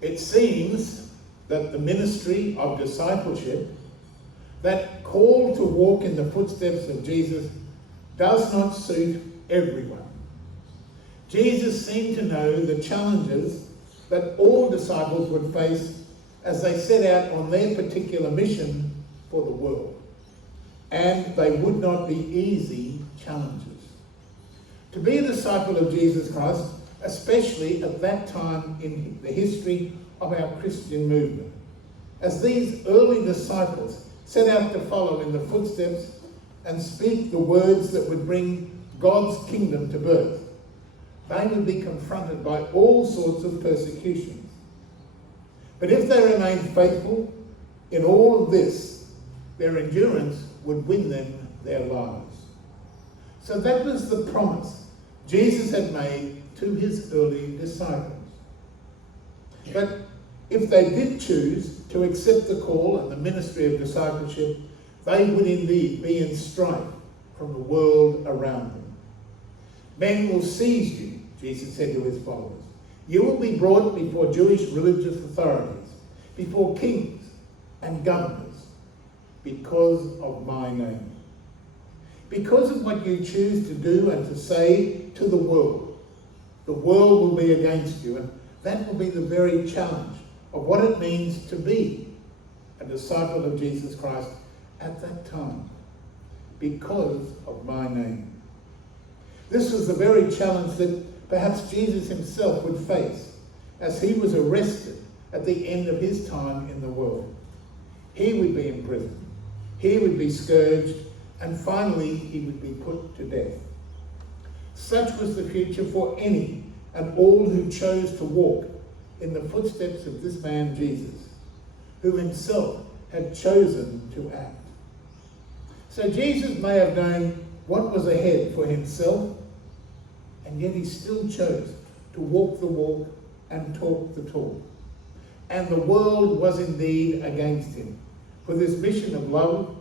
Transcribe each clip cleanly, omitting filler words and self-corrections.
It seems that the ministry of discipleship, that call to walk in the footsteps of Jesus, does not suit everyone. Jesus seemed to know the challenges that all disciples would face as they set out on their particular mission for the world. And they would not be easy challenges. To be a disciple of Jesus Christ, especially at that time in the history of our Christian movement, as these early disciples set out to follow in the footsteps and speak the words that would bring God's kingdom to birth, they would be confronted by all sorts of persecutions. But if they remained faithful in all of this, their endurance would win them their lives. So that was the promise Jesus had made to his early disciples. But if they did choose to accept the call and the ministry of discipleship, they would indeed be in strife from the world around them. Men will seize you, Jesus said to his followers. You will be brought before Jewish religious authorities, before kings and governors, because of my name. Because of what you choose to do and to say to the world will be against you, and that will be the very challenge of what it means to be a disciple of Jesus Christ at that time, because of my name. This was the very challenge that perhaps Jesus himself would face as he was arrested at the end of his time in the world. He would be imprisoned, he would be scourged, and finally he would be put to death. Such was the future for any and all who chose to walk in the footsteps of this man Jesus, who himself had chosen to act. So Jesus may have known what was ahead for himself, and yet he still chose to walk the walk and talk the talk. And the world was indeed against him for this mission of love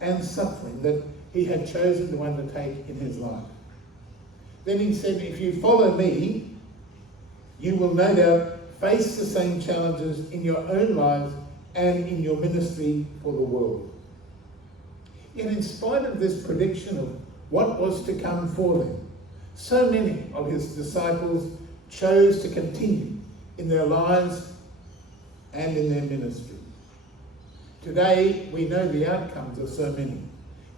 and suffering that he had chosen to undertake in his life. Then he said, if you follow me, you will no doubt face the same challenges in your own lives and in your ministry for the world. Yet in spite of this prediction of what was to come for them, so many of his disciples chose to continue in their lives and in their ministry. Today, we know the outcomes of so many.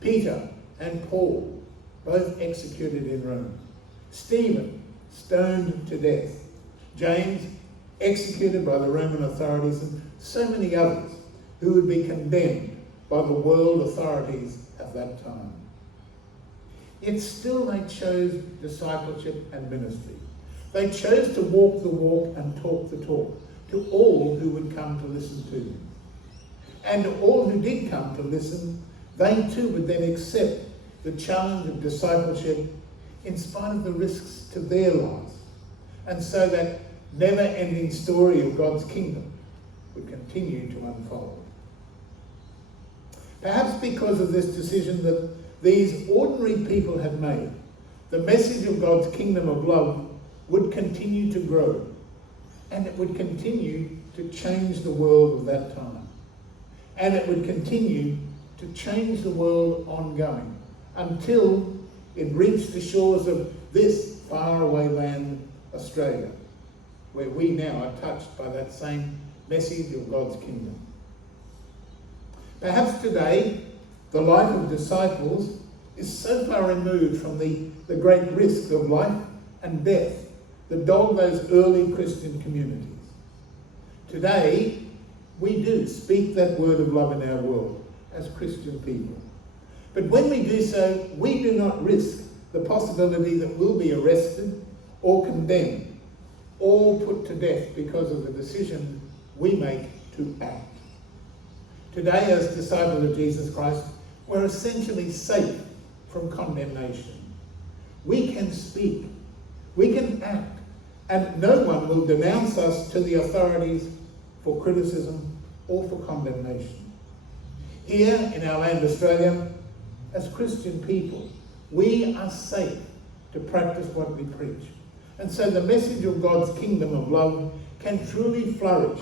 Peter and Paul, both executed in Rome. Stephen, stoned to death. James, executed by the Roman authorities, and so many others who would be condemned by the world authorities at that time. Yet still they chose discipleship and ministry. They chose to walk the walk and talk the talk to all who would come to listen to them. And to all who did come to listen, they too would then accept the challenge of discipleship in spite of the risks to their lives. And so that never-ending story of God's kingdom would continue to unfold. Perhaps because of this decision that these ordinary people had made, the message of God's kingdom of love would continue to grow, and it would continue to change the world of that time. And it would continue to change the world ongoing until it reached the shores of this faraway land, Australia, where we now are touched by that same message of God's kingdom. Perhaps today, the life of disciples is so far removed from the great risk of life and death that dogged those early Christian communities. Today, we do speak that word of love in our world as Christian people. But when we do so, we do not risk the possibility that we'll be arrested or condemned or put to death because of the decision we make to act. Today, as disciples of Jesus Christ, we're essentially safe from condemnation. We can speak, we can act, and no one will denounce us to the authorities for criticism or for condemnation. Here in our land, Australia, as Christian people, we are safe to practice what we preach. And so the message of God's kingdom of love can truly flourish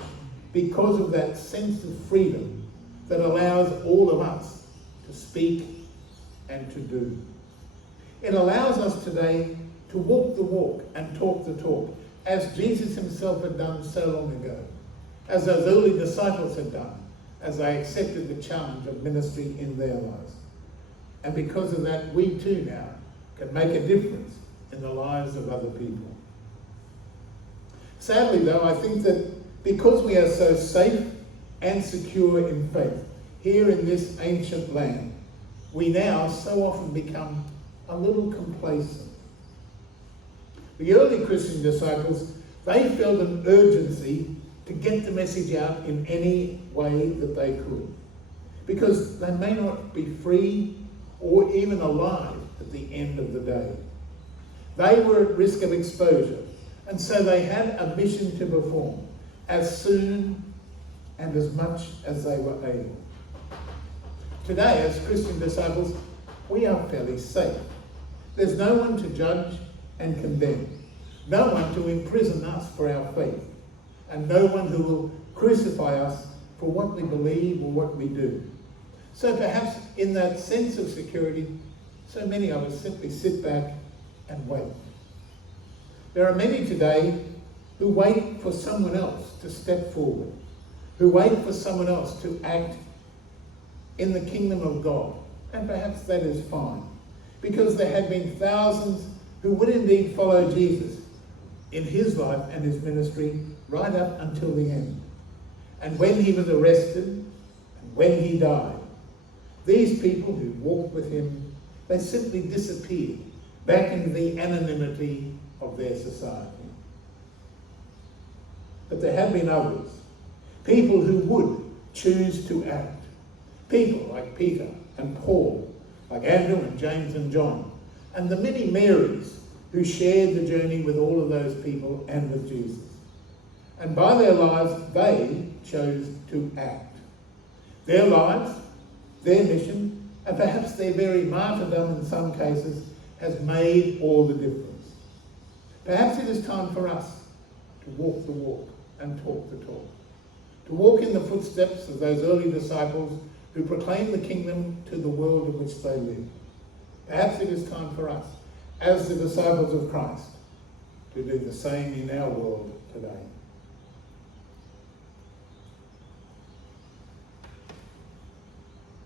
because of that sense of freedom that allows all of us to speak and to do. It allows us today to walk the walk and talk the talk, as Jesus himself had done so long ago, as those early disciples had done, as they accepted the challenge of ministry in their lives. And because of that, we too now can make a difference in the lives of other people. Sadly though, I think that because we are so safe and secure in faith here in this ancient land, we now so often become a little complacent. The early Christian disciples, they felt an urgency to get the message out in any way that they could, because they may not be free or even alive at the end of the day. They were at risk of exposure, and so they had a mission to perform as soon and as much as they were able. Today, as Christian disciples, we are fairly safe. There's no one to judge and condemn, no one to imprison us for our faith, and no one who will crucify us for what we believe or what we do. So perhaps in that sense of security, so many of us simply sit back and wait. There are many today who wait for someone else to step forward, who wait for someone else to act in the kingdom of God. And perhaps that is fine, because there have been thousands who would indeed follow Jesus in his life and his ministry right up until the end. And when he was arrested and when he died, these people who walked with him, they simply disappeared back into the anonymity of their society. But there have been others, people who would choose to act. People like Peter and Paul, like Andrew and James and John, and the many Marys who shared the journey with all of those people and with Jesus. And by their lives, they chose to act. Their lives, their mission, and perhaps their very martyrdom in some cases, has made all the difference. Perhaps it is time for us to walk the walk and talk the talk. To walk in the footsteps of those early disciples who proclaimed the kingdom to the world in which they live. Perhaps it is time for us, as the disciples of Christ, to do the same in our world today.